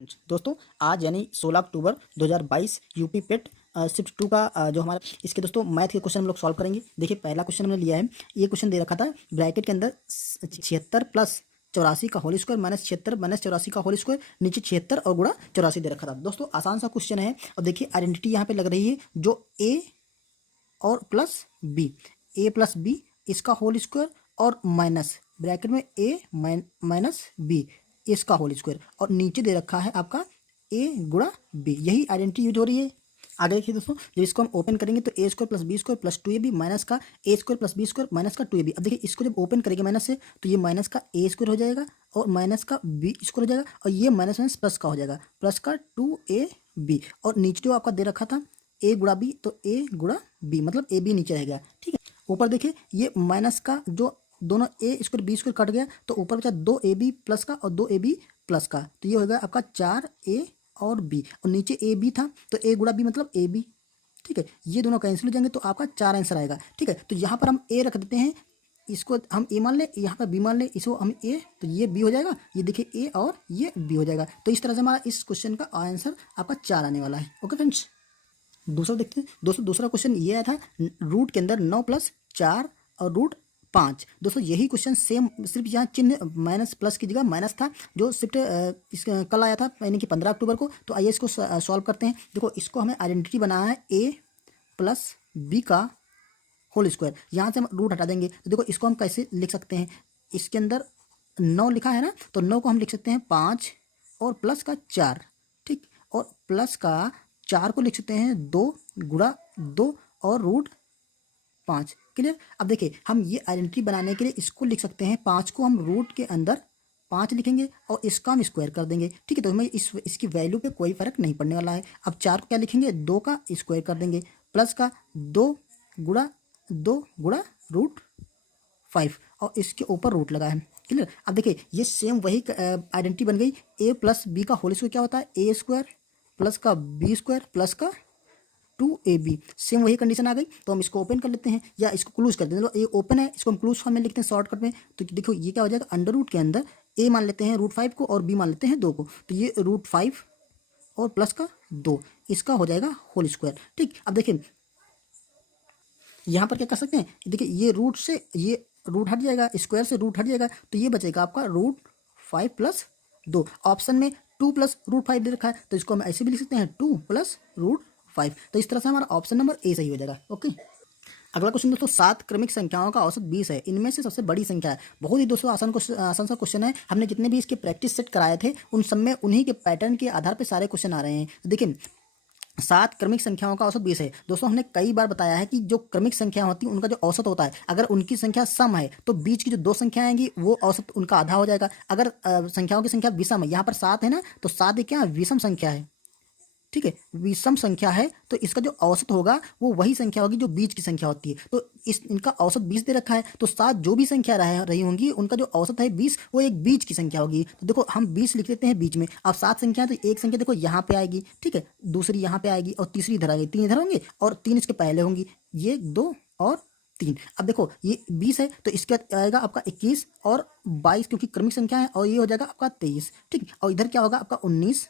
दोस्तों आज यानी 16 अक्टूबर 2022 यूपी पेट शिफ्ट 2 का जो हमारा इसके दोस्तों मैथ के क्वेश्चन हम लोग सॉल्व करेंगे। देखिए पहला क्वेश्चन हमने लिया है, ये क्वेश्चन दे रखा था ब्रैकेट के अंदर 76 प्लस 84 का होल स्क्वायर माइनस 76 माइनस 84 का होल स्क्वायर, नीचे 76 और गुणा 84 दे रखा था। दोस्तों आसान सा क्वेश्चन है और देखिए आइडेंटिटी यहाँ पे लग रही है जो ए और प्लस बी, ए प्लस बी इसका होल स्क्वायर और माइनस ब्रैकेट में ए माइनस बी इसका होल स्क्वायर और नीचे दे रखा है आपका ए गुणा बी, यही आइडेंटिटी यूज हो रही है। आगे देखिए दोस्तों, जब इसको हम ओपन करेंगे तो A square plus B square plus 2ab minus का A square plus B square minus का 2ab। अब देखिए इसको जब ओपन करेंगे माइनस से तो ये माइनस का ए स्क्वायर हो जाएगा और माइनस का बी स्क्वायर हो जाएगा और ये माइनस माइनस प्लस का हो जाएगा प्लस का 2ab और नीचे जो आपका दे रखा था ए गुणा बी तो ए गुणा बी मतलब ए बी नीचे रहेगा। ठीक है, ऊपर देखिए ये माइनस का जो दोनों ए स्क्वायर बी स्क्वायर कट गया तो ऊपर बचा 2ab प्लस का और 2ab प्लस का, तो ये हो गया आपका 4a और b और नीचे ए बी था तो ए गुणा बी मतलब ए बी। ठीक है, ये दोनों कैंसिल हो जाएंगे तो आपका 4 आंसर आएगा। ठीक है, तो यहाँ पर हम ए रख देते हैं, इसको हम ए मान ले, यहाँ पर बी मान ले, इसको हम ए तो ये बी हो जाएगा, ये देखिए ए और ये बी हो जाएगा। तो इस तरह से हमारा इस क्वेश्चन का आंसर आपका 4 आने वाला है। ओके फ्रेंड्स, दूसरा देखते हैं। दोस्तों दूसरा क्वेश्चन ये आया था रूट के अंदर 9 प्लस 4 और रूट 5। दोस्तों यही क्वेश्चन सेम, सिर्फ यहाँ चिन्ह माइनस प्लस की जगह माइनस था जो शिफ्ट कल आया था यानी कि 15 अक्टूबर को। तो आइए इसको सॉल्व करते हैं। देखो इसको हमें आइडेंटिटी बनाना है ए प्लस बी का होल स्क्वायर, यहाँ से हम रूट हटा देंगे तो देखो इसको हम कैसे लिख सकते हैं। इसके अंदर 9 लिखा है ना, तो 9 को हम लिख सकते हैं 5 और प्लस का 4। ठीक, और प्लस का 4 को लिख सकते हैं 2 गुणा 2 और रूट 5। क्लियर। अब देखिए हम ये आइडेंटिटी बनाने के लिए इसको लिख सकते हैं, 5 को हम रूट के अंदर 5 लिखेंगे और इसका हम स्क्वायर कर देंगे। ठीक है, तो हमें इसकी वैल्यू पे कोई फर्क नहीं पड़ने वाला है। अब 4 को क्या लिखेंगे, 2 का स्क्वायर कर देंगे प्लस का 2 गुणा रूट 5 और इसके ऊपर रूट लगा है। क्लियर। अब देखिए ये सेम वही आइडेंटिटी बन गई, ए प्लस बी का होल स्क्वायर क्या होता है, ए स्क्वायर प्लस का बी स्क्वायर प्लस का 2ab। सेम वही कंडीशन आ गई। तो हम इसको ओपन कर लेते हैं या इसको क्लोज कर देते हैं। ये ओपन है, इसको हम क्लोज फॉर्म में लिखते हैं शॉर्टकट में। तो देखो ये क्या हो जाएगा, अंडर रूट के अंदर ए मान लेते हैं रूट 5 को और बी मान लेते हैं 2 को, तो ये रूट 5 और प्लस का 2 इसका हो जाएगा होल स्क्वायर। ठीक, अब देखिए यहाँ पर क्या कर सकते हैं, देखिए ये रूट से ये रूट हट जाएगा, स्क्वायर से रूट हट जाएगा, तो ये बचेगा आपका रूट 5 प्लस 2। ऑप्शन में 2 प्लस रूट 5 दे रखा है तो इसको हम ऐसे भी लिख सकते हैं 2 प्लस रूट 5। तो इस तरह से हमारा ऑप्शन नंबर ए सही हो जाएगा। ओके, अगला क्वेश्चन दोस्तों, 7 क्रमिक संख्याओं का औसत 20 है, इनमें से सबसे बड़ी संख्या है। बहुत ही दोस्तों आसान सा क्वेश्चन है। हमने जितने भी इसके प्रैक्टिस सेट कराए थे उन सब में उन्हीं के पैटर्न के आधार पर सारे क्वेश्चन आ रहे हैं। तो देखिए 7 क्रमिक संख्याओं का औसत 20 है। दोस्तों हमने कई बार बताया है कि जो क्रमिक संख्या होती है उनका जो औसत होता है, अगर उनकी संख्या सम है तो बीच की जो 2 संख्या आएंगी वो औसत उनका आधा हो जाएगा। अगर संख्याओं की संख्या विषम है, यहाँ पर 7 है ना, तो 7 क्या विषम संख्या है। ठीक है, विषम संख्या है तो इसका जो औसत होगा वो वही संख्या होगी जो बीच की संख्या होती है। तो इनका औसत 20 दे रखा है, तो 7 जो भी संख्या रही होंगी उनका जो औसत है 20 वो एक बीच की संख्या होगी। तो देखो हम 20 लिख देते हैं बीच में। अब 7 संख्या है तो एक संख्या देखो यहाँ पे आएगी, ठीक है, दूसरी यहाँ पे आएगी और तीसरी इधर आएगी, 3 इधर होंगे और 3 इसके पहले होंगी, ये 2 और 3। अब देखो ये 20 है तो इसके बाद आएगा आपका 21 और 22 क्योंकि क्रमिक संख्या है और ये हो जाएगा आपका 23। ठीक, और इधर क्या होगा आपका 19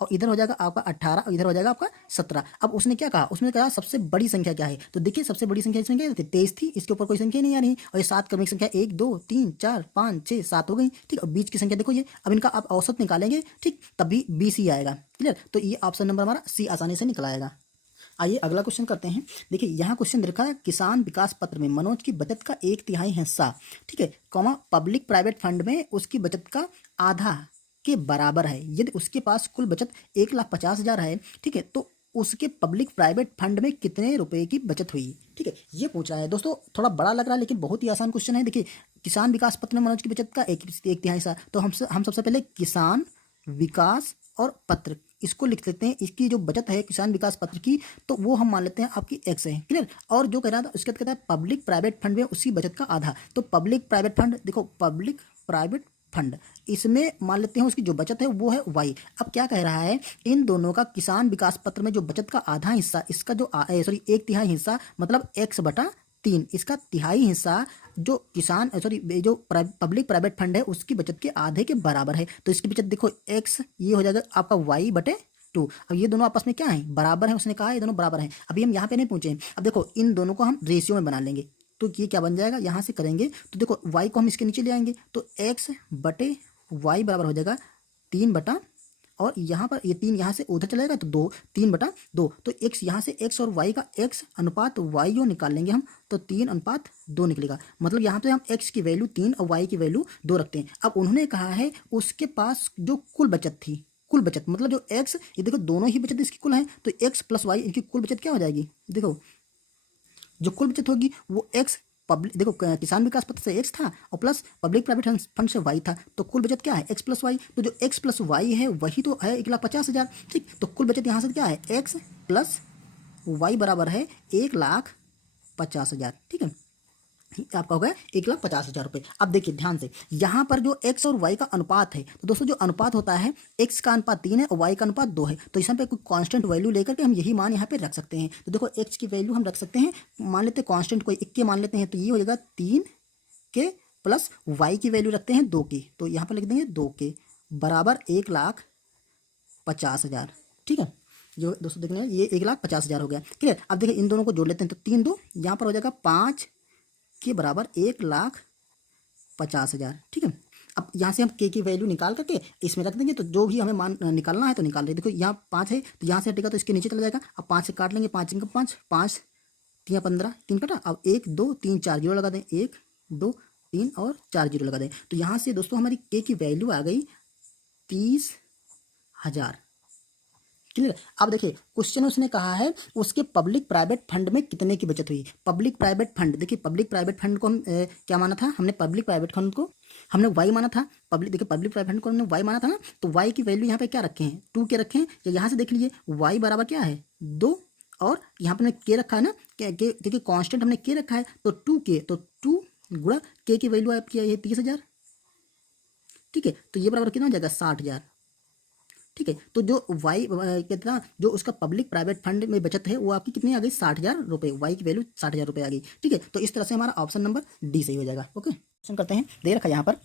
और इधर हो जाएगा आपका 18 और इधर हो जाएगा आपका 17। अब उसने क्या कहा, उसने कहा सबसे बड़ी संख्या क्या है, तो देखिए सबसे बड़ी संख्या इसमें क्या थी, 23 थी, इसके ऊपर कोई संख्या नहीं आ रही और ये 7 क्रमिक संख्या 1 2 3 4 5 6 7 हो गई। ठीक, और बीच की संख्या देखो ये, अब इनका आप औसत निकालेंगे ठीक तभी 20 ही आएगा। क्लियर, तो ये ऑप्शन नंबर हमारा सी आसानी से निकल आएगा। आइए अगला क्वेश्चन करते हैं। देखिए यहाँ क्वेश्चन लिखा है किसान विकास पत्र में मनोज की बचत का 1/3 हिस्सा, ठीक है, कॉमा पब्लिक प्राइवेट फंड में उसकी बचत का आधा के बराबर है। यदि उसके पास कुल बचत 1,50,000 है, ठीक है, तो उसके पब्लिक प्राइवेट फंड में कितने रुपए की बचत हुई। ठीक है, ये पूछ रहा है। दोस्तों थोड़ा बड़ा लग रहा है लेकिन बहुत ही आसान क्वेश्चन है। देखिए किसान विकास पत्र में मनोज की बचत का 1/3 हिस्सा, तो हम सबसे पहले किसान विकास और पत्र इसको लिख लेते हैं। इसकी जो बचत है किसान विकास पत्र की तो वो हम मान लेते हैं आपकी x है। क्लियर, और जो कह रहा था उसके बाद कहता है पब्लिक प्राइवेट फंड में उसी बचत का आधा, तो पब्लिक प्राइवेट फंड देखो पब्लिक प्राइवेट फंड इसमें मान लेते हैं उसकी जो बचत है वो है y। अब क्या कह रहा है, इन दोनों का किसान विकास पत्र में जो बचत का आधा हिस्सा, इसका जो 1/3 हिस्सा मतलब x/3 3, इसका तिहाई हिस्सा जो किसान सॉरी जो पब्लिक प्राइवेट फंड है उसकी बचत के आधे के बराबर है। तो इसकी बचत देखो x ये हो जाएगा आपका y/2। अब ये दोनों आपस में क्या है, बराबर है, उसने कहा ये दोनों बराबर हैं। अभी हम यहाँ पे नहीं पहुंचे हैं। अब देखो इन दोनों को हम रेशियो में बना लेंगे, तो ये क्या बन जाएगा, यहाँ से करेंगे तो देखो y को हम इसके नीचे ले आएंगे तो x/y बराबर हो जाएगा 3 और यहाँ पर ये 3 यहाँ से उधर चलेगा तो 2, 3/2। तो x यहाँ से x और y का x अनुपात y जो निकाल लेंगे हम तो 3:2 निकलेगा। मतलब यहाँ पे हम x की वैल्यू 3 और y की वैल्यू 2 रखते हैं। अब उन्होंने कहा है उसके पास जो कुल बचत थी, कुल बचत मतलब जो x, ये देखो दोनों ही बचत इसकी कुल है तो x प्लस वाई इनकी कुल बचत क्या हो जाएगी, देखो जो कुल बचत होगी वो x पब्लिक, देखो किसान विकास पत्र से x था और प्लस पब्लिक प्राइवेट फंड से y था, तो कुल बचत क्या है x प्लस वाई। तो जो x प्लस वाई है वही तो है 1,50,000। ठीक, तो कुल बचत यहाँ से क्या है x प्लस वाई बराबर है 1,50,000। ठीक है, आपका हो गया 1,50,000 रुपये। अब देखिए ध्यान से यहाँ पर जो x और y का अनुपात है, तो दोस्तों जो अनुपात होता है x का अनुपात 3 है और y का अनुपात 2 है, तो इसमें पे कोई कांस्टेंट वैल्यू लेकर के हम यही मान यहाँ पे रख सकते हैं। तो देखो x की वैल्यू हम रख सकते हैं, मान लेते हैं कांस्टेंट कोई 1 के मान लेते हैं, तो ये हो जाएगा 3 के प्लस y की वैल्यू रखते हैं 2 की, तो यहाँ पर लिख देंगे 2 के बराबर 1,50,000। ठीक है, जो दोस्तों देखने ये 1,50,000 हो गया। क्लियर। अब देखिए इन दोनों को जोड़ लेते हैं तो 3 2 यहाँ पर हो जाएगा 5 के बराबर 1,50,000। ठीक है, अब यहाँ से हम के की वैल्यू निकाल करके इसमें रख देंगे, तो जो भी हमें मान निकालना है तो निकाल रहे। देखो यहाँ 5 है तो यहाँ से हटेगा तो इसके नीचे चला जाएगा। अब 5 से काट लेंगे, 5 का 5, 5 3 15, 3 कटा। अब 1 2 3 4 जीरो लगा दें, 1 2 3 और 4 जीरो लगा दें। तो यहाँ से दोस्तों हमारी के की वैल्यू आ गई 30,000। क्लियर। अब देखिए क्वेश्चन उसने कहा है उसके पब्लिक प्राइवेट फंड में कितने की बचत हुई। पब्लिक प्राइवेट फंड, देखिए पब्लिक प्राइवेट फंड को हम क्या माना था, हमने पब्लिक प्राइवेट फंड को हमने वाई माना था। देखिए पब्लिक प्राइवेट फंड को हमने वाई माना था ना, तो वाई की वैल्यू यहाँ पे क्या रखे हैं 2 के रखे हैं। या यहाँ से देख लीजिए वाई बराबर क्या है 2 और यहाँ पर हमने के रखा है ना, देखिए कॉन्स्टेंट हमने के रखा है तो 2 के, तो 2 गुणा के की वैल्यू आपकी है 30,000। ठीक है, तो ये बराबर कितना हो जाएगा 60,000। ठीक है, तो जो वाई कितना जो उसका पब्लिक प्राइवेट फंड में बचत है वो आपकी कितनी आ गई 60,000 रुपये, वाई की वैल्यू 60,000 रुपये आ गई। ठीक है, तो इस तरह से हमारा ऑप्शन नंबर डी सही हो जाएगा। ओके, क्वेश्चन करते हैं। दे रखा है यहाँ पर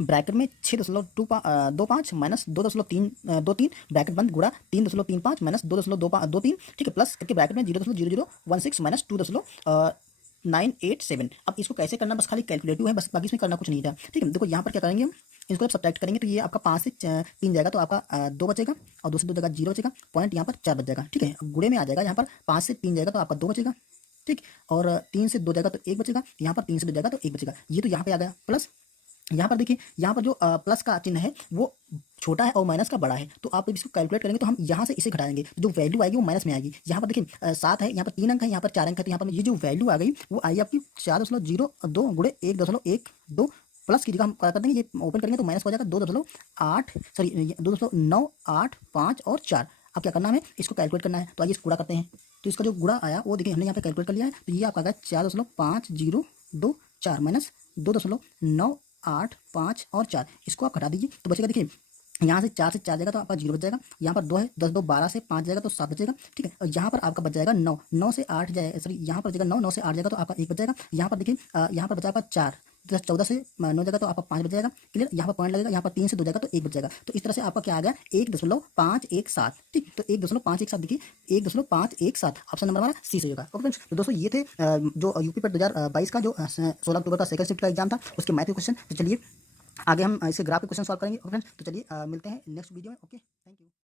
ब्रैकेट में 6.25 माइनस 2.23 ब्रैकेट बंद गुणा 3.35 माइनस 2.23। ठीक है, प्लस करके ब्रैकेट में 0.0016 माइनस 2.987। अब इसको कैसे करना, बस खाली कैलकुलेटिव है, बस बाकी इसमें करना कुछ नहीं था। ठीक है, देखो यहाँ पर क्या करेंगे हम, इसको जब सब्ट्रैक्ट करेंगे तो ये आपका 5 से 3 जाएगा तो आपका 2 बचेगा और 2 से 2 जाएगा 0 बचेगा, पॉइंट यहाँ पर 4 बच जाएगा। ठीक है, गुणे में आ जाएगा, यहाँ पर 5 से 3 जाएगा तो आपका 2 बचेगा। ठीक, और 3 से 2 जाएगा तो 1 बचेगा, यहाँ पर 3 से 2 जाएगा तो 1 बचेगा। ये तो यहाँ पे आ गया प्लस। यहाँ पर देखिए यहाँ पर जो प्लस का चिन्ह है वो छोटा है और माइनस का बड़ा है, तो आप इसको कैलकुलेट करेंगे तो हम यहाँ से इसे घटाएंगे तो जो वैल्यू आएगी वो माइनस में आएगी। यहाँ पर देखिए 7 है, यहाँ पर 3 अंक है, यहाँ पर 4 अंक है, तो यहाँ पर ये जो वैल्यू आ गई वो आई आपकी 4.02 गुणे 1.12 प्लस की जगह हम क्या कर देंगे, ये ओपन करेंगे तो माइनस हो जाएगा 2.985 और 4। अब क्या करना है, हमें इसको कैलकुलेट करना है, तो आइए इसको गुणा करते हैं। तो इसका जो गुणा आया वो देखिए हमने यहाँ पे कैलकुलेट कर लिया है, तो ये आपका आ गया 4.5024 माइनस 2.985 और 4। इसको आप घटा दीजिए तो बचेगा, देखिए यहाँ से 4 से 4 जाएगा तो आपका 0 बच जाएगा, यहाँ पर 2 है, 10 2 12 से 5 जाएगा तो 7 बचेगा। ठीक है, और यहाँ पर आपका बच जाएगा 9, 9 से 8 जाएगा, सॉरी यहाँ पर बचेगा 9, 9 से 8 जाएगा तो आपका 1 बच जाएगा। यहाँ पर देखिए यहाँ पर बचा आपका 4, 14 से 9 जाएगा तो आपका 5 बच जाएगा। क्लियर, यहाँ पर पॉइंट लगेगा, यहाँ पर 3 से 2 जाएगा तो 1 बच जाएगा। तो इस तरह से आपका क्या आ गया 1.517। ठीक, तो 1.517 देखिए 1.517 ऑप्शन नंबर हमारा सी से होगा। ओके फ्रेंड्स, तो दोस्तों ये थे जो यूपी पेट 2022 का जो 16 अक्टूबर का सेकंड शिफ्ट का एग्जाम था उसके मैथ के क्वेश्चन। तो चलिए आगे हम इसके ग्राफ के क्वेश्चन सॉल्व करेंगे। ओके फ्रेंड्स, तो चलिए मिलते हैं नेक्स्ट वीडियो में। Okay, thank you.